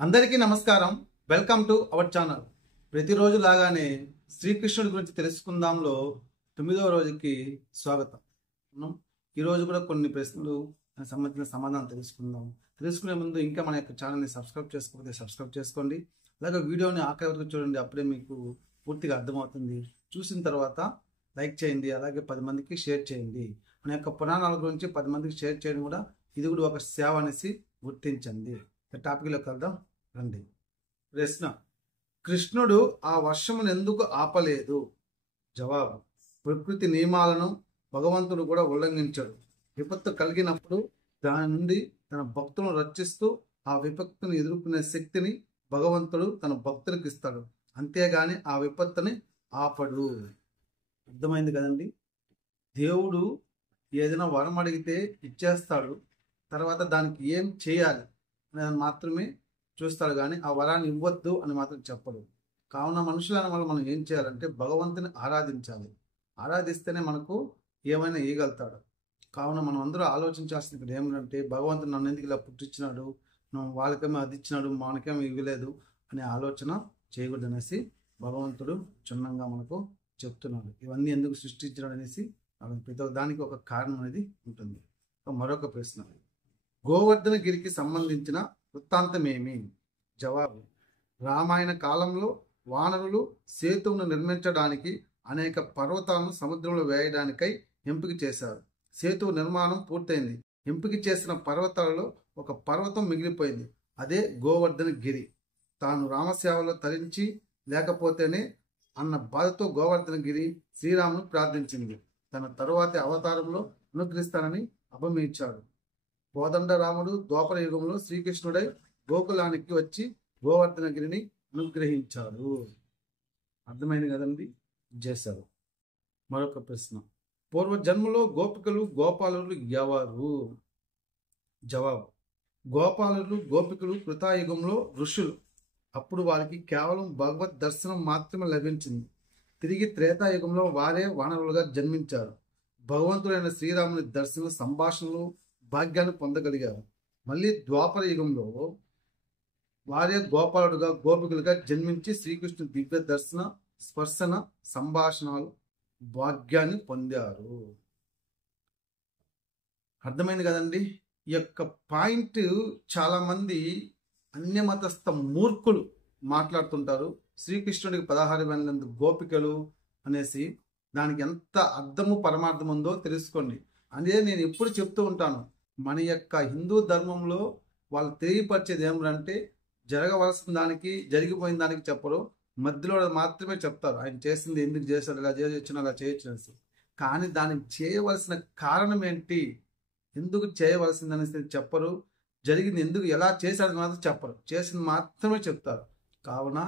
అందరికీ నమస్కారం. Welcome to our channel. ప్రతిరోజు లాగానే శ్రీకృష్ణుడి గురించి తెలుసుకుందాంలో 9వ రోజుకి స్వాగతం. ఈరోజు కూడా కొన్ని ప్రశ్నలు సంబంధించిన సమాధానం తెలుసుకునే ముందు ఇంకా మన యొక్క ఛానల్ని సబ్స్క్రైబ్ చేసుకోకపోతే సబ్స్క్రైబ్ చేసుకోండి. అలాగే వీడియోని ఆఖరి వరకు చూడండి, అప్పుడే మీకు పూర్తిగా అర్థమవుతుంది. చూసిన తర్వాత లైక్ చేయండి, అలాగే 10 మందికి షేర్ చేయండి. మన యొక్క పురాణాల గురించి 10 మందికి షేర్ చేయడం కూడా ఇది కూడా ఒక సేవ అనేసి గుర్తించండి. టాపిక్లోకి వెళ్దాం రండి. ప్రశ్న: కృష్ణుడు ఆ వర్షమును ఎందుకు ఆపలేదు? జవాబు: ప్రకృతి నియమాలను భగవంతుడు కూడా ఉల్లంఘించాడు. విపత్తు కలిగినప్పుడు దాని నుండి తన భక్తులను రక్షిస్తూ ఆ విపత్తును ఎదుర్కొనే శక్తిని భగవంతుడు తన భక్తులకు ఇస్తాడు, అంతేగాని ఆ విపత్తుని ఆపడు. అర్థమైంది కదండి? దేవుడు ఏదైనా వరం అడిగితే ఇచ్చేస్తాడు, తర్వాత దానికి ఏం చేయాలి అనేది మాత్రమే చూస్తాడు, కానీ ఆ వరాన్ని ఇవ్వద్దు అని మాత్రం చెప్పడు. కావున మనుషులైన వల్ల మనం ఏం చేయాలంటే భగవంతుని ఆరాధించాలి. ఆరాధిస్తేనే మనకు ఏమైనా ఇవ్వగలుగుతాడు. కావున మనం అందరూ ఆలోచించాల్సింది ఇక్కడ ఏమిటంటే, భగవంతుడు నన్ను ఎందుకు ఇలా పుట్టించినాడు, వాళ్ళకేమో అది ఇచ్చినాడు మనకేమో ఇవ్వలేదు అనే ఆలోచన చేయకూడదు అనేసి భగవంతుడు క్షుణ్ణంగా మనకు చెప్తున్నాడు. ఇవన్నీ ఎందుకు సృష్టించాడు అనేసి ప్రతి ఒక్క దానికి ఒక కారణం అనేది ఉంటుంది. మరొక ప్రశ్న: గోవర్ధన గిరికి సంబంధించిన వృత్తాంతం ఏమి? జవాబు: రామాయణ కాలంలో వానరులు సేతువును నిర్మించడానికి అనేక పర్వతాలను సముద్రంలో వేయడానికై ఎంపిక చేశారు. సేతువు నిర్మాణం పూర్తయింది. ఎంపిక చేసిన పర్వతాలలో ఒక పర్వతం మిగిలిపోయింది. అదే గోవర్ధన గిరి. తాను రామసేవలో తరించి లేకపోతేనే అన్న బాధతో గోవర్ధన గిరి శ్రీరామును ప్రార్థించింది. తన తరువాతి అవతారంలో అనుగ్రహిస్తానని అభమించాడు. కోదండ రాముడు ద్వాపర యుగంలో శ్రీకృష్ణుడై గోకులానికి వచ్చి గోవర్ధనగిరిని అనుగ్రహించాడు. అర్థమైంది కదండి? చేశారు. మరొక ప్రశ్న: పూర్వజన్మలో గోపికలు గోపాలులు ఎవరు? జవాబు: గోపాలులు గోపికలు కృతాయుగంలో ఋషులు. అప్పుడు వారికి కేవలం భగవద్ దర్శనం మాత్రమే లభించింది. తిరిగి త్రేతాయుగంలో వారే వానరులుగా జన్మించారు. భగవంతుడైన శ్రీరాముని దర్శన సంభాషణలు భాగ్యాన్ని పొందగలిగారు. మళ్ళీ ద్వాపర యుగంలో వారే గోపాలుడుగా గోపికలుగా జన్మించి శ్రీకృష్ణుని దివ్య దర్శన స్పర్శన సంభాషణలు భాగ్యాన్ని పొందారు. అర్థమైంది కదండి? ఈ యొక్క పాయింట్ చాలా మంది అన్యమతస్థ మూర్ఖులు మాట్లాడుతుంటారు. శ్రీకృష్ణుడికి 16 వేల గోపికలు అనేసి దానికి ఎంత అర్థము పరమార్థం ఉందో తెలుసుకోండి. అదే నేను ఎప్పుడు చెప్తూ ఉంటాను, మన యొక్క హిందూ ధర్మంలో వాళ్ళు తెలియపరిచేది ఏమిటంటే, జరగవలసిన దానికి జరిగిపోయిన దానికి చెప్పరు, మధ్యలో మాత్రమే చెప్తారు. ఆయన చేసింది ఎందుకు చేశారు, ఇలా చేయొచ్చు అలా చేయొచ్చు అనేసి. కానీ దానికి చేయవలసిన కారణం ఏంటి, ఎందుకు చేయవలసింది అనేసి చెప్పరు. జరిగింది ఎందుకు ఎలా చేశారని మాత్రం చెప్పరు, చేసింది మాత్రమే చెప్తారు. కావున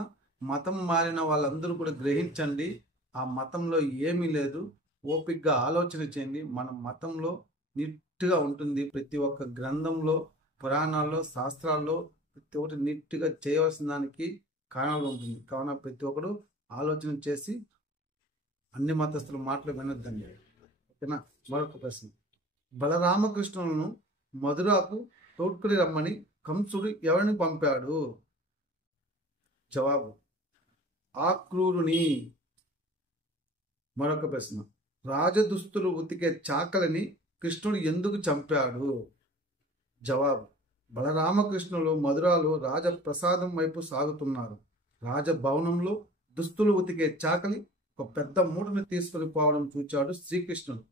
మతం మారిన వాళ్ళందరూ కూడా గ్రహించండి, ఆ మతంలో ఏమీ లేదు. ఓపికగా ఆలోచన చేయండి. మన మతంలో నీట్గా ఉంటుంది. ప్రతి ఒక్క గ్రంథంలో, పురాణాల్లో, శాస్త్రాల్లో ప్రతి ఒక్కటి నీట్గా చేయవలసిన దానికి కారణాలు ఉంటుంది. కావున ప్రతి ఒక్కరు ఆలోచన చేసి అన్ని మతస్థుల మాటలు వినొద్దండి. ఓకేనా? మరొక ప్రశ్న: బలరామకృష్ణులను మధురకు తోడ్కుని రమ్మని కంసుడు ఎవరిని పంపాడు? జవాబు: ఆక్రూరుని. మరొక ప్రశ్న: రాజదుస్తులు ఉతికే చాకలిని కృష్ణుడు ఎందుకు చంపాడు? జవాబు: బలరామకృష్ణులు మధురాలో రాజప్రసాదం వైపు సాగుతున్నారు. రాజభవనంలో దుస్తులు ఉతికే చాకలి ఒక పెద్ద మూటను తీసుకుని పోవడం చూచాడు శ్రీకృష్ణుడు.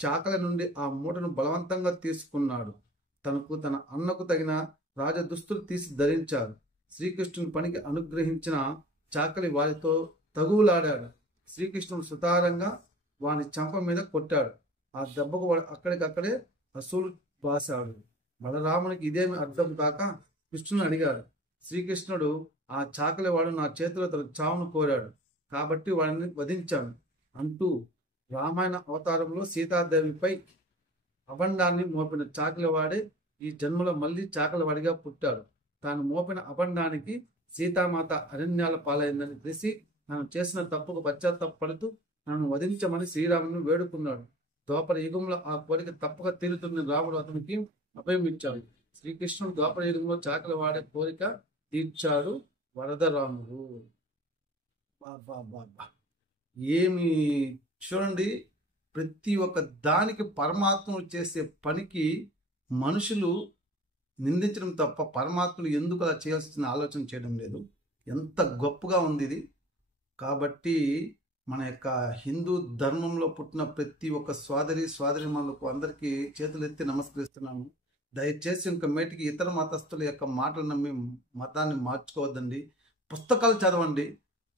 చాకలి నుండి ఆ మూటను బలవంతంగా తీసుకున్నాడు. తన అన్నకు తగిన రాజదుస్తులు తీసి ధరించారు. శ్రీకృష్ణుని పనికి అనుగ్రహించిన చాకలి వారితో తగువులాడాడు. శ్రీకృష్ణుడు సుతారంగా వాని చెంప మీద కొట్టాడు. ఆ దెబ్బకు అక్కడికక్కడే అసూలు బాసాడు. బలరామునికి ఇదేమి అర్థం కాక కృష్ణుని అడిగాడు. శ్రీకృష్ణుడు: ఆ చాకలివాడు నా చేతిలో తన చావును కోరాడు, కాబట్టి వాడిని వధించాను అంటూ రామాయణ అవతారంలో సీతాదేవిపై అబండాన్ని మోపిన చాకలివాడే ఈ జన్మలో మళ్ళీ చాకలివాడిగా పుట్టాడు. తాను మోపిన అబండానికి సీతామాత అరణ్యాల పాలైందని తెలిసి తాను చేసిన తప్పుకు పశ్చాత్తాపడుతూ నన్ను వధించమని శ్రీరాముని వేడుకున్నాడు. ద్వాపర యుగంలో ఆ కోరిక తప్పక తీరుతున్న రాముడు అతనికి అభయం ఇచ్చాడు. శ్రీకృష్ణుడు ద్వాపర యుగంలో చాకలి వాడే కోరిక తీర్చాడు వరదరాముడు. బాబా బాబా ఏమి చూడండి, ప్రతి ఒక్క దానికి పరమాత్ముడు చేసే పనికి మనుషులు నిందించడం తప్ప పరమాత్ముడు ఎందుకు అలా చేయాల్సిన ఆలోచన చేయడం లేదు. ఎంత గొప్పగా ఉంది ఇది. కాబట్టి మన యొక్క హిందూ ధర్మంలో పుట్టిన ప్రతి ఒక్క సోదరిమణులకు అందరికీ చేతులెత్తి నమస్కరిస్తున్నాను. దయచేసి ఇంక మేటికి ఇతర మతస్థుల యొక్క మాటలు నమ్మి మతాన్ని మార్చుకోవద్దండి. పుస్తకాలు చదవండి.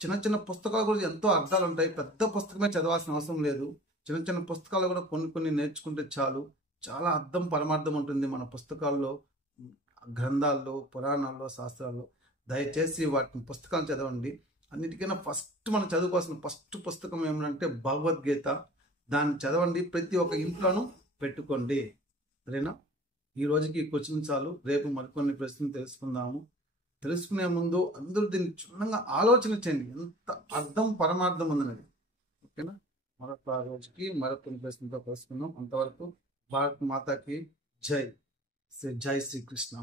చిన్న చిన్న పుస్తకాలు కూడా ఎంతో అర్థాలు ఉంటాయి. పెద్ద పుస్తకమే చదవాల్సిన అవసరం లేదు. చిన్న చిన్న పుస్తకాలు కూడా కొన్ని నేర్చుకుంటే చాలు. చాలా అర్థం పరమార్థం ఉంటుంది మన పుస్తకాల్లో, గ్రంథాల్లో, పురాణాల్లో, శాస్త్రాల్లో. దయచేసి వాటిని పుస్తకాలు చదవండి. అన్నిటికైనా ఫస్ట్ మనం చదువుకోవాల్సిన ఫస్ట్ పుస్తకం ఏమంటే భగవద్గీత. దాన్ని చదవండి, ప్రతి ఒక్క ఇంట్లోనూ పెట్టుకోండి. సరేనా? ఈ రోజుకి క్వశ్చన్ చాలు. రేపు మరికొన్ని ప్రశ్నలు తెలుసుకునే ముందు అందరూ దీన్ని క్షుణ్ణంగా ఆలోచన చేయండి, ఎంత అర్థం పరమార్థం ఉందనేది. ఓకేనా? మరొక రోజుకి మరికొన్ని ప్రశ్నలతో కలుసుకుందాం. అంతవరకు భారత్ మాతాకి జై. జై శ్రీకృష్ణ.